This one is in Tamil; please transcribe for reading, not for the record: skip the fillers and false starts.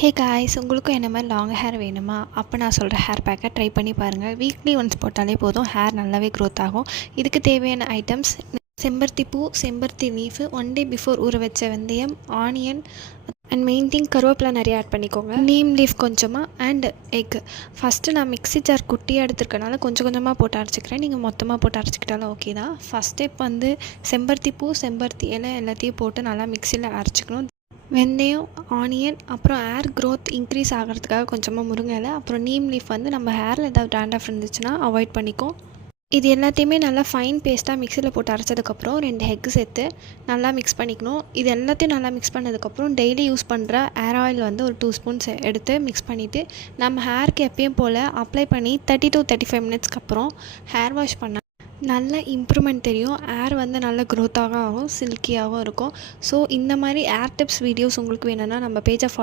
ஹே காய்ஸ், உங்களுக்கும் என்ன மாதிரி லாங் ஹேர் வேணுமா? அப்போ நான் சொல்கிற ஹேர் பேக்கை ட்ரை பண்ணி பாருங்கள். வீக்லி ஒன்ஸ் போட்டாலே போதும், ஹேர் நல்லாவே க்ரோத் ஆகும். இதுக்கு தேவையான ஐட்டம்ஸ்: செம்பருத்தி பூ, செம்பருத்தி லீஃபு, 1 டே பிஃபோர் ஊற வச்ச வெந்தயம், ஆனியன் அண்ட் மெயின் திங் கருவேப்பிலை நிறைய ஆட் பண்ணிக்கோங்க. நீம் லீஃப் கொஞ்சமாக அண்ட் எக். ஃபஸ்ட்டு நான் மிக்ஸி ஜார் குட்டியாக எடுத்துருக்கனால கொஞ்சம் கொஞ்சமாக போட்டு அரைச்சிக்கிறேன். நீங்கள் மொத்தமாக போட்டு அரைச்சிக்கிட்டாலும் ஓகே தான். ஃபஸ்ட் ஸ்டெப் வந்து செம்பருத்தி பூ, செம்பருத்தி இலை எல்லாத்தையும் போட்டு நல்லா மிக்சியில் அரைச்சிக்கணும். வெந்தயம், ஆனியன், அப்புறம் ஹேர் க்ரோத் இன்க்ரீஸ் ஆகிறதுக்காக கொஞ்சமாக முருங்கை இலை, அப்புறம் நீம் லீஃப் வந்து நம்ம ஹேரில் ஏதாவது டேண்ட்ரஃப் இருந்துச்சுன்னா அவாய்ட் பண்ணிக்கும். இது எல்லாத்தையுமே நல்லா ஃபைன் பேஸ்ட்டாக மிக்சியில் போட்டு அரைச்சதுக்கப்புறம் 2 எக் சேர்த்து நல்லா மிக்ஸ் பண்ணிக்கணும். இது எல்லாத்தையும் நல்லா மிக்ஸ் பண்ணதுக்கப்புறம் டெய்லி யூஸ் பண்ணுற ஹேர் ஆயில் வந்து ஒரு 2 ஸ்பூன்ஸ் எடுத்து மிக்ஸ் பண்ணிவிட்டு நம்ம ஹேருக்கு எப்பயும் போல் அப்ளை பண்ணி 30 to 35 மினிட்ஸ்க்கு அப்புறம் ஹேர் வாஷ் பண்ண நல்ல இம்ப்ரூவ்மெண்ட் தெரியும். ஹேர் வந்து நல்ல க்ரோத்தாக ஆகும், சில்கியாகவும் இருக்கும். ஸோ இந்த மாதிரி ஹேர் டிப்ஸ் வீடியோஸ் உங்களுக்கு வேணும்னா நம்ம பேஜை